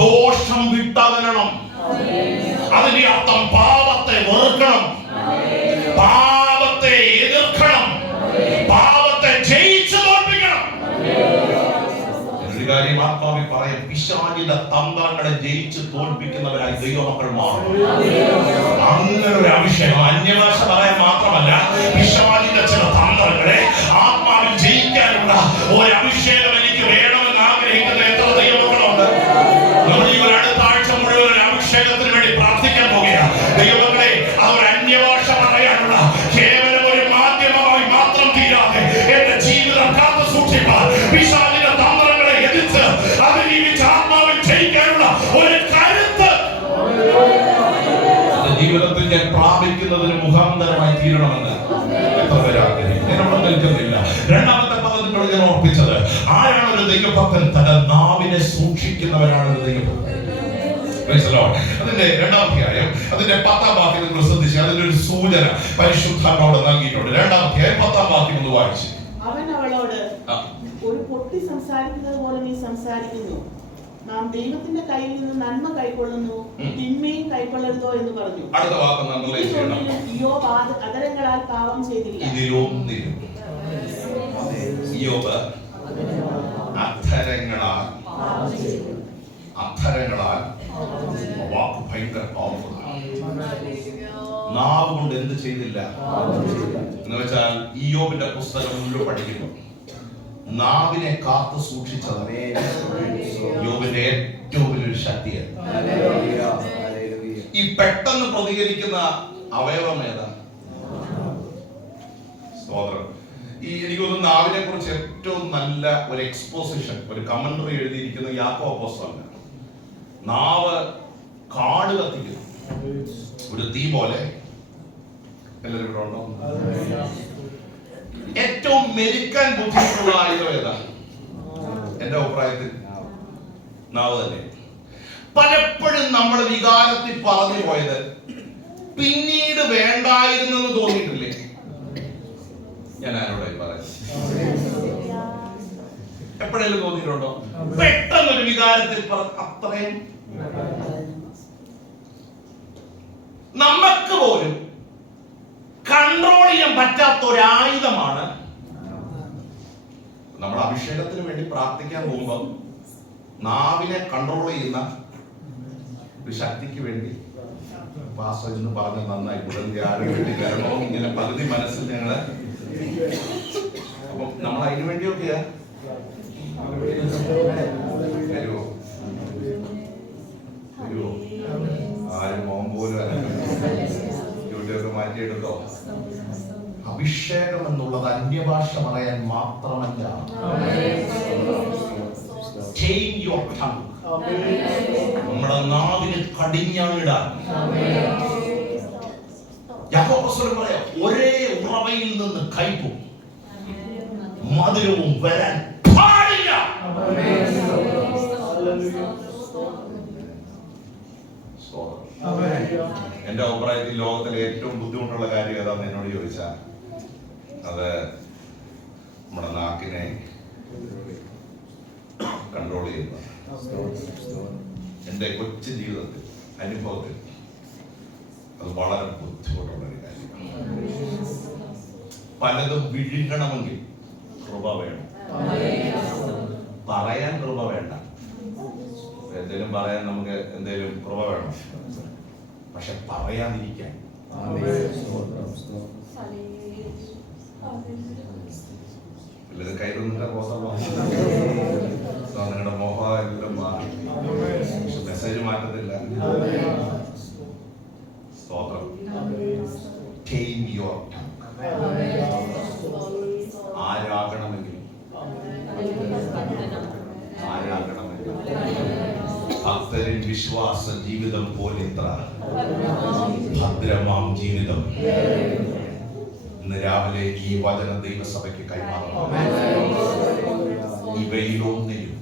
ദോഷം വിട്ടകലണം. അതിന്റെ അർത്ഥം പാപത്തെ വെറുക്കണം, പാപത്തെ എതിർക്കണം, പാപത്തെ ജയിച്ചു തോൽപ്പിക്കണം. ഒരു കാര്യം ആത്മാവിൽ പറയാം, പിശാചിന്റെ തന്ത്രങ്ങളെ ജയിച്ച് തോൽപ്പിക്കുന്നവരായി ദൈവമക്കൾ മാറും. അങ്ങനെ ഒരു അഭിഷേകം അന്യഭാഷ പറയാൻ മാത്രമല്ല, പിശാചിന്റെ ചില തന്ത്രങ്ങളെ ആത്മാവിൽ ജയിക്കാനുള്ള ഒരു അഭിഷേകം എനിക്ക് വേണമെന്ന് ആഗ്രഹിക്കുന്ന എത്ര ദൈവമക്കളുണ്ട്? നമ്മൾ ഈ അടുത്ത ആഴ്ച മുഴുവൻ ഒരു അഭിഷേകത്തിന് വേണ്ടി പ്രാർത്ഥിക്കാൻ പോകുകയാണ്. ദൈവമക്കളെ, അവർ അന്യഭാഷ പറയാനുള്ള കേവലം ഒരു മാധ്യമമായി മാത്രം തീരാതെ എന്റെ ജീവിതം കാത്തു സൂക്ഷിപ്പാൻ, പിശാചിന്റെ തന്ത്രങ്ങളെ എതിർത്ത് അതിജീവിച്ച് ആത്മാവിൽ ജയിക്കാനുള്ള ഒരു കരുത്ത് ജീവിതത്തിൽ ഞാൻ പ്രാപിക്കുന്നതിന് മുഖാന്തരമായി തീരണമെന്ന് എത്ര പേര് ആഗ്രഹിക്കുന്നു? എന്നോട് നിൽക്കുന്നില്ല. രണ്ടാമത്തെ പദത്തിനോട് ഞാൻ ഓർപ്പിച്ചത്, ആരാണ് ഒരു ദൈവഭക്തൻ? തന്റെ നാവിനെ സൂക്ഷിക്കുന്നവരാണ് ഒരു ദൈവഭക്തൻ. അതിന്റെ 2-ാം അധ്യായം അതിന്റെ 10-ാം വാക്യം നിങ്ങൾ ശ്രദ്ധിച്ച്, അതിന്റെ ഒരു സൂചന പരിശുദ്ധാത്മാവ് നൽകിയിട്ടുണ്ട്. 2-ാം അധ്യായം 10-ാം വാക്യം ഒന്ന് വായിച്ചു. അവൻ അവളോട്, ഒരു പൊട്ടി സംസാരിക്കുന്നത് പോലെ നീ സംസാരിക്കുന്നു. നാം ദൈവത്തിന്റെ കയ്യിൽ നിന്ന് നന്മ കൈക്കൊള്ളുന്നു, തിന്മയും കൈക്കൊള്ളരുതോ എന്ന് പറഞ്ഞു. അടുത്ത വാക്ക് ഇയ്യോബ് അധരങ്ങളാൽ പാപം ചെയ്തില്ല. ഇയ്യോബ് അധരങ്ങളാൽ വാക്ക് ഭയങ്കര നാവ് കൊണ്ട് എന്ത് ചെയ്തില്ല എന്ന് വെച്ചാൽ, ഇയ്യോബിന്റെ പുസ്തകം മുഴുവൻ പഠിക്കുന്നു. നാവിനെ കാത്തു സൂക്ഷിച്ചത് യോബിന്റെ ഏറ്റവും വലിയൊരു ശക്തിയാണ്. ഈ പെട്ടെന്ന് പ്രതികരിക്കുന്ന അവയവം ഏതാ? സ്തോത്രം. ഈ എനിക്ക് തോന്നുന്നു നാവിനെ കുറിച്ച് ഏറ്റവും നല്ല ഒരു എക്സ്പോസിഷൻ, ഒരു കമന്ററി എഴുതിയിരിക്കുന്ന യാക്കോബ് അപ്പോസ്തലനാണ്. നാവ് കാട് കത്തിക്കുന്നു, ഒരു തീ പോലെ. എല്ലാവരും ഇവിടെ ഉണ്ടോ? ഏറ്റവും മെരുക്കാൻ ബുദ്ധിമുട്ടുള്ള ആയുധം ഏതാ? എന്റെ അഭിപ്രായത്തിൽ നാവ് തന്നെ. പലപ്പോഴും നമ്മൾ വികാരത്തിൽ പറഞ്ഞു പോയത് പിന്നീട് വേണ്ടായിരുന്നെന്ന് തോന്നിയിട്ടില്ലേ? ഞാൻ ആരോടായി പറയാം, എപ്പോഴേലും തോന്നിയിട്ടുണ്ടോ? പെട്ടെന്നൊരു വികാരത്തിൽ അത്രയും നമുക്ക് പോലും കൺട്രോൾ ചെയ്യാൻ പറ്റാത്ത ഒരു ആയുധമാണ്. നമ്മൾ അഭിഷേകത്തിന് വേണ്ടി പ്രാർത്ഥിക്കാൻ പോകുമ്പോൾ നാവിനെ കൺട്രോൾ ചെയ്യുന്ന ഒരു ശക്തിക്ക് വേണ്ടി പാസ്റ്റർ എന്ന് പറഞ്ഞ നന്നായി ഉടനെ ആരും വേണ്ടി വരണോ ഇങ്ങനെ പകുതി മനസ്സിൽ ഞങ്ങള്. അപ്പം നമ്മൾ അതിനു വേണ്ടിയൊക്കെയാ വരുമോ? ആരും മോൻ പോലും ഒക്കെ മാറ്റിയെടുത്തോ? അഭിഷേകം എന്നുള്ളത് അന്യഭാഷ പറയാൻ മാത്രമല്ല. നമ്മുടെ നാവിന് കടിഞ്ഞാണിടാൻ. യാക്കോബ് അപ്പോസ്തലൻ പറയാം, ഒരേ ഉറവയിൽ നിന്ന് കയ്പും മധുരവും വരാൻ പാടില്ല. എന്റെ അഭിപ്രായത്തിൽ ലോകത്തിലെ ഏറ്റവും ബുദ്ധിമുട്ടുള്ള കാര്യം ഏതാന്ന് എന്നോട് ചോദിച്ചാൽ അത് നമ്മുടെ നാക്കിനെ കൺട്രോൾ ചെയ്യുന്നത്. എന്റെ കൊച്ചു ജീവിതത്തിൽ അനുഭവത്തിൽ അത് വളരെ ബുദ്ധിമുട്ടുള്ള ഒരു കാര്യമാണ്. പലതും വിഴുങ്ങണമെങ്കിൽ കൃപ വേണം, പറയാൻ കൃപ വേണ്ട. എന്തേലും പറയാൻ നമുക്ക് എന്തേലും കൃപ വേണം, പക്ഷെ പറയാതിരിക്കാൻ. കയ്യിലൊന്നിട്ട് നിങ്ങളുടെ മോഹം എല്ലാം മാറി, പക്ഷെ മെസ്സേജ് മാറ്റത്തില്ല. സ്തോത്രം. Tame your tongue. ആരാകണമെങ്കിലും ഭക്തരിൻ വിശ്വാസ ജീവിതം പോലെ ഭദ്രമാം ജീവിതം ഇന്ന് രാവിലെ ഈ വചന ദൈവസഭയ്ക്ക് കൈമാറണം. ഇവയിലൊന്നിലും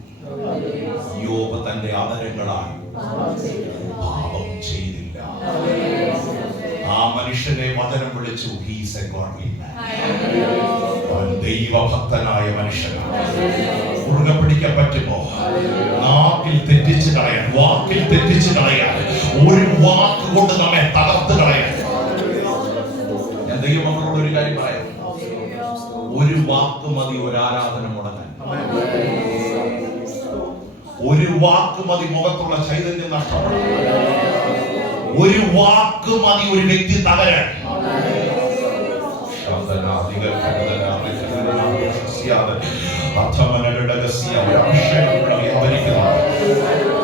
യോബ് തന്റെ ആദരങ്ങളാൽ പാപം ചെയ്തില്ല. ആ മനുഷ്യനെ വചനം വിളിച്ചു, ഹീസ് എ ഗോഡ്ലി മാൻ. അവൻ ദൈവഭക്തനായ മനുഷ്യനാണ്. മുറുകെ പിടിക്കാൻ പറ്റുമോ? നാക്കിൽ തെറ്റിച്ച് കളയാൻ, വാക്കിൽ തെറ്റിച്ച് കളയാൻ, ഒരു വാക്ക് കൊണ്ട് നമ്മെ തകർത്ത് കളയാൻ. ഞാൻ ദൈവമക്കളോട് ഒരു കാര്യം പറയാം, ഒരു വാക്ക് മതി ഒരു ആരാധന മുടങ്ങാൻ. ഒരു വാക്ക് മതി മുഖത്തുള്ള ചൈതന്യം നഷ്ടപ്പെടാൻ. ഒരു വാക്ക് മതി ഒരു വ്യക്തി തകരാൻ.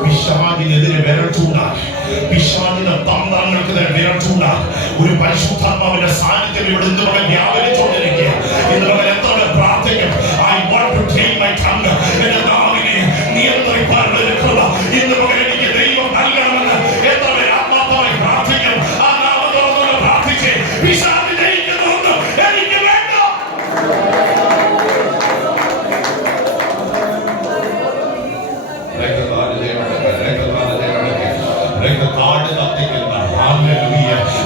പിശാചിനെതിരെ വിരൽ ചൂണ്ടാൻ, പിശാചിന്റെ തന്ത്രങ്ങൾക്കെതിരെ വിരൽ ചൂണ്ടാൻ ഒരു പരിശുദ്ധാത്മാവിന്റെ സാന്നിധ്യം ഇവിടെ ഇന്ന് മകൻ വ്യാപരിച്ചുകൊണ്ടിരിക്കുക. ഇന്ന് മകൻ എത്ര പേർ പ്രാർത്ഥിക്കും? I want to tame my tongue. എന്റെ നാവിനെ നിയന്ത്രിക്കാനുള്ള ഒരു കൃപ ഇന്ന് മകൻ എനിക്ക് ദൈവം നൽകണമെന്ന് എത്ര പേർ ആത്മാർത്ഥമായി പ്രാർത്ഥിക്കും? ആ നാമത്തോടെ പ്രാർത്ഥിച്ച് പിശാച് ജയിക്കുന്നതൊന്നും എനിക്ക് വേണ്ട.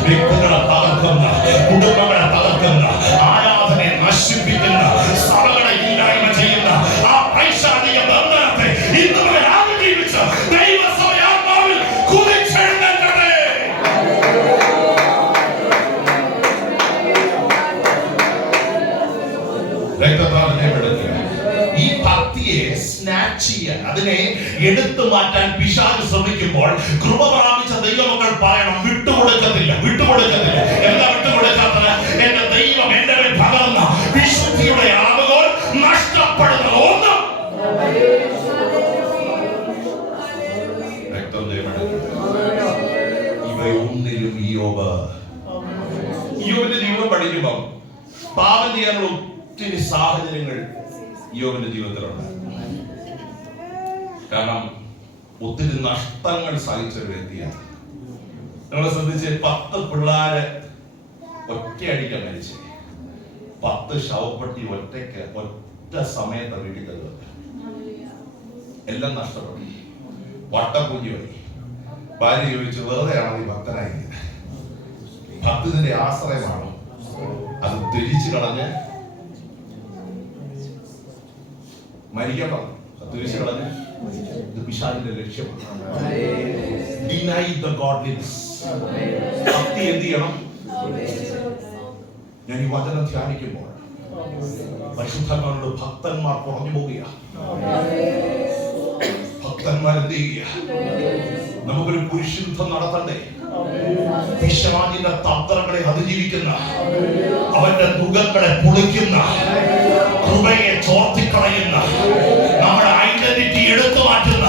വ്യക്തികളെ തകർക്കുന്ന, കുടുംബങ്ങളെ തകർക്കുന്ന, ആരാധനയെ നശിപ്പിക്കുന്ന, സഭകളെ ഇല്ലായ്മ ചെയ്യുന്ന ആ പൈശാചിക ബന്ധനത്തെ ഇന്ന് വരെ ജീവിച്ച ദൈവസഭയാത്മാവിൽ കുതിച്ചെഴുന്നേൽക്കട്ടെ. ഈ ഭക്തിയെ സ്നാച്ച് ചെയ്യാൻ, അതിനെ എടുത്തു മാറ്റാൻ പിശാച് ശ്രമിക്കുമ്പോൾ കൃപ പ്രാപിച്ച ദൈവമക്കൾ പറയണം, വിട്ടുകൊടുക്കത്തില്ല, വിട്ടുകൊടുക്കത്തില്ല. എന്താ വിട്ടുകൊടുക്കാത്തത്? എന്റെ ദൈവം എന്റെ മേൽ പകർന്ന വിശുദ്ധിയുടെ അളവുകൾ നഷ്ടപ്പെടുന്നത് ഒന്നും. ഇവയൊന്നിലും യോബിന്റെ ജീവിതം പഠിക്കുമ്പോൾ പാപം ചെയ്യാനുള്ള ഒത്തിരി സാഹചര്യങ്ങൾ യോബിന്റെ ജീവിതത്തിലുണ്ട്. കാരണം ഒത്തിരി നഷ്ടങ്ങൾ സഹിച്ച ഒരു വ്യക്തിയാണ്. നിങ്ങൾ ശ്രദ്ധിച്ച്, 10 പിള്ളേര് ഒറ്റയടിക്കാൻ മരിച്ചു, 10 ശവപ്പെട്ടി ഒറ്റ സമയത്ത് വീട്ടിൽ തരുന്നത്, എല്ലാം നഷ്ടപ്പെട്ടു. വട്ടപ്പൂജി വഴി ഭാര്യ ചോദിച്ചു, വെറുതെയാണോ ഈ ഭക്തനായി? ഭക്തത്തിന്റെ ആശ്രയമാണ്. അത് തിരിച്ചു കളഞ്ഞ് മരിക്കാൻ പറഞ്ഞു. തിരിച്ചു കളഞ്ഞ് ഇത് പിശാചിന്റെ ലക്ഷ്യമാണ്. Deny the godliness. ഭക്തി എന്ത് ചെയ്യണം? ഞാൻ ഈ വചനം ധ്യാനിക്കുമ്പോൾ പരിശുദ്ധന്മാരുടെ ഭക്തന്മാർ കുറഞ്ഞു പോവുകയാണ്. ഭക്തന്മാർ എന്ത് ചെയ്യുക? നമുക്കൊരു പുരുഷയുദ്ധം നടത്തണ്ടേ? പിശാചിന്റെ തന്ത്രങ്ങളെ അതിജീവിക്കുന്ന, അവന്റെ ദുഃഖങ്ങളെ പൊളിക്കുന്ന, കൃപയെ ചോർത്തിക്കളയുന്ന, നമ്മുടെ ഐഡന്റിറ്റി എടുത്തു മാറ്റുന്ന,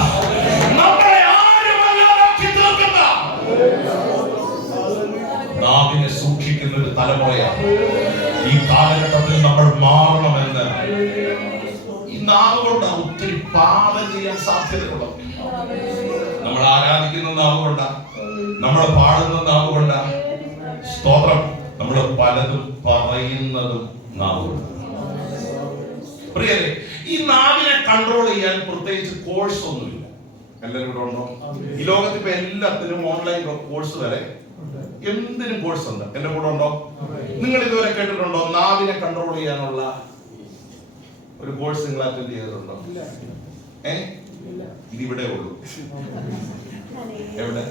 നമ്മളെ ആരുമല്ലാതാക്കി തീർക്കുന്ന, നാവിനെ സൂക്ഷിക്കുന്ന ഒരു തലമുറയാണ് ഈ കാലഘട്ടത്തിൽ നമ്മൾ മാറണമെന്ന്. ഈ നാവ് കൊണ്ട് ഒത്തിരി പാപം ചെയ്യാൻ സാധ്യതയുള്ളത്. നമ്മൾ ആരാധിക്കുന്ന നാവ് കൊണ്ടാ, നമ്മൾ പാടുന്ന നാവ് കൊണ്ടാ. സ്തോത്രം. നമ്മൾ പലതും പറയുന്നതും നാവുണ്ട്. പ്രിയരെ, ഈ നാവിനെ കൺട്രോൾ ചെയ്യാൻ പ്രത്യേകിച്ച് കോഴ്സ് ഒന്നുമില്ല. എല്ലാവരും ഇവിടെ ഉണ്ടോ? ഈ ലോകത്ത് ഇപ്പൊ എല്ലാത്തിനും ഓൺലൈൻ കോഴ്സ് വരെ എന്തിനും കോഴ്സ് ഉണ്ട്. എന്റെ കൂടെ ഉണ്ടോ? നിങ്ങൾ ഇതുവരെ കേട്ടിട്ടുണ്ടോ നാവിനെ കൺട്രോൾ ചെയ്യാനുള്ള ഒരു കോഴ്സ് നിങ്ങൾ അറ്റൻഡ് ചെയ്തിട്ടുണ്ടോ? ഇതിവിടെ ഉള്ളൂ. എവിടെ?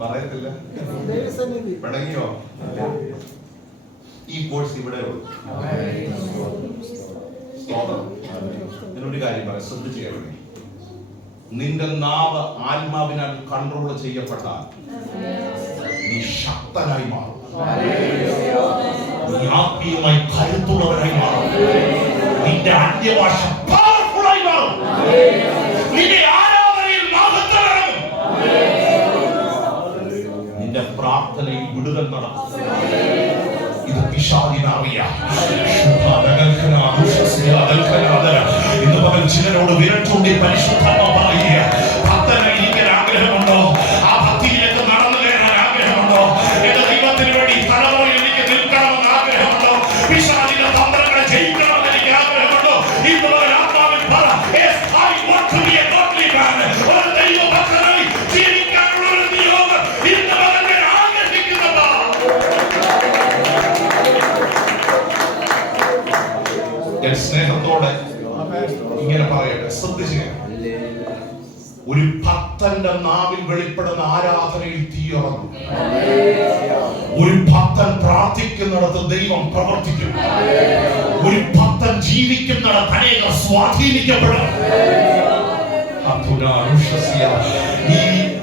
പറയത്തില്ല. പിണങ്ങിയോ? ഈ കോഴ്സ് ഇവിടെ ഉള്ളൂ. എന്നൊരു കാര്യം പറയാം, ശ്രദ്ധിച്ചു കേൾക്കണേ. നിന്റെ നാവ് ആത്മാവിനാൽ കൺട്രോൾ ചെയ്യപ്പെട്ടാൽ നീ ശക്തനായി മാറും. നീ ആത്മീയമായി കരുത്തുള്ളവരായി മാറും. നിന്റെ അന്യഭാഷ പവർഫുള്ളായി മാറും. നിന്റെ ആരാധനയിൽ മഹത്വം. നിന്റെ പ്രാർത്ഥനയിൽ വിടുതൽ നടക്കും. ഇത് പിശാചിനാവിയ ഇന്ന് പകൽ ചിലരോട് വിരട്ടുണ്ടി പരിശുദ്ധാത്മ പറയുക, ഭക്തനായിരിക്കാൻ ആഗ്രഹമുണ്ടോ? ആ ഭക്തിയിലേക്ക് നടന്നു കയറാൻ ആഗ്രഹമുണ്ടോ? എന്റെ ദൈവത്തിന് വേണ്ടി തലമുറയിൽ എനിക്ക് നിൽക്കണമെന്ന് ആഗ്രഹമുണ്ടോ? പിശാചിന്റെ തന്ത്രങ്ങളെ ജയിക്കണമെന്ന് എനിക്ക് ആഗ്രഹമുണ്ടോ? ഇന്ന് പകൽ ആത്മാവിൽ പറ, yes, I want to be a godly man. ഒരു ദൈവഭക്തനായി ജീവിക്കാനുള്ള ഒരു നിയോഗം ഇന്ന് പകൽ ഞാൻ ആഗ്രഹിക്കുന്നുണ്ടോ? ഞാൻ സ്നേഹത്തോടെ ഇങ്ങനെ പറയട്ടെ, ശ്രദ്ധിച്ചു. ഒരു ഭക്തന്റെ നാവിൽ വെളിപ്പെടുന്ന ആരാധനയിൽ തീയിറങ്ങും. ഒരു ഭക്തൻ പ്രാർത്ഥിക്കുന്നിടത്ത് ദൈവം പ്രവർത്തിക്കും. ഒരു ഭക്തൻ ജീവിക്കുന്നിടത്ത് അനേകം സ്വാധീനിക്കപ്പെടും. ഈ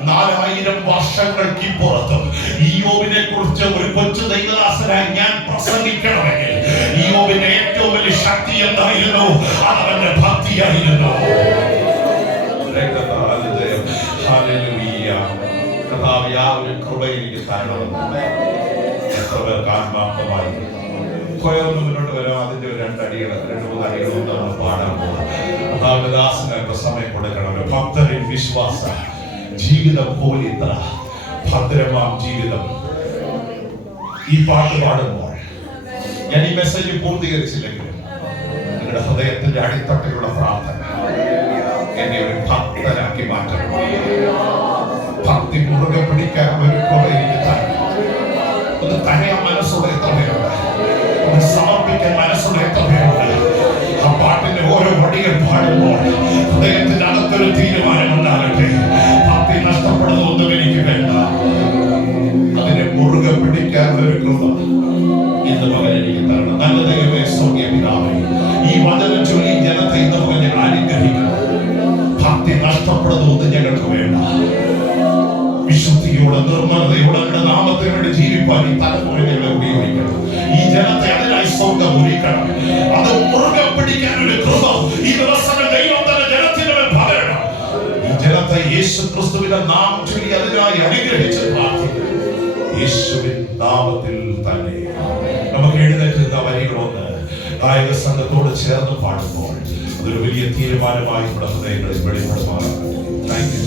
4000 വർഷങ്ങൾക്ക് പുറത്തും ഇയ്യോബിനെ കുറിച്ച് ഒരു കൊച്ചു ദൈവദാസനായി ഞാൻ പ്രസംഗിക്കണമെങ്കിൽ ഇയ്യോബിന്റെ ഏറ്റവും വലിയ ശക്തി എന്തായിരുന്നു? അതവന്റെ ഭക്തിയായിരുന്നു. കൃപയിലേക്ക് കാരണം ആത്മാർത്ഥമായി സ്വയം മുന്നോട്ട് വരാം. അതിന്റെ 2 അടികൾ 2-3 അടികളും നമ്മൾ പാടാൻ പോകും. ദാസനായിട്ട് സമയം കൊടുക്കണം. ഭക്തരിൽ വിശ്വാസ ജീവിതം പോലിത്ര ഭദ്രമാം ജീവിതം. ഈ പാട്ട് പാടുമ്പോൾ ഞാൻ ഈ മെസ്സേജ് പൂർത്തീകരിച്ചില്ലെങ്കിലും നിങ്ങളുടെ ഹൃദയത്തിന്റെ അടിത്തട്ടിലുള്ള പ്രാർത്ഥന എന്നെ ഒരു ഭക്തനാക്കി മാറ്റണം. ഭക്തി മുറുകെ പിടിക്കാൻ ഒരു കുറേക്ക് ഒന്ന് തനയാൻ മനസ്സുള്ള എത്രയുണ്ട്, ഒന്ന് സമർപ്പിക്കാൻ മനസ്സുള്ള എത്രയുണ്ട്. ആ പാട്ടിന്റെ ഓരോ വടികൾ പാടുമ്പോൾ ഹൃദയത്തിന്റെ അകത്തൊരു തീരുമാനം ഉണ്ടാകട്ടെ. ഭക്തി നഷ്ടപ്പെടുന്നതൊന്നും എനിക്ക് വേണ്ട. അതിനെ മുറുകെ പിടിക്കാൻ ഒരു കൃപ ഇന്ന് മകൻ എനിക്ക് തരണം. നല്ല ദൈവമേ, സ്വർഗ്ഗീയ പിതാവേ, ഈ വചനം ചൊല്ലി ജനത്തെ ഇന്ന് മകൻ ഞങ്ങൾ അനുഗ്രഹിക്കണം. ഭക്തി നഷ്ടപ്പെടുന്നതൊന്നും ഞങ്ങൾക്ക് വേണ്ട. വിശുദ്ധിയോടെ നിർമ്മലതയോടെ അങ്ങയുടെ നാമത്തിന് വേണ്ടി ജീവിപ്പാൻ ഈ തലമുറ ഞങ്ങളെ ഉപയോഗിക്കണം. ഈ ജനത്തെ അതിനായി സ്വർഗ്ഗം ഒരുക്കണം. അത് മുറുകെ പിടിക്കാൻ ഒരു കൃപ ഈ ദിവസങ്ങൾ ദൈവം തന്നെ ജനത്തിന് മേൽ പകരണം. ഈ ജനത്തെ യേശു ക്രിസ്തുവിന്റെ നാമം ചൊല്ലി അതിനായി അനുഗ്രഹിച്ച് പ്രാർത്ഥിക്കുന്നു. യേശുവിൻ നാമത്തിൽ തന്നെ നമുക്ക് എഴുന്നേറ്റുന്ന വരികളൊന്ന് ഗായക സംഘത്തോട് ചേർന്ന് പാടുമ്പോൾ അതൊരു വലിയ തീരുമാനമായി നമ്മുടെ ഹൃദയങ്ങളിൽ വെളിപ്പെടുമാറാം. Thank you.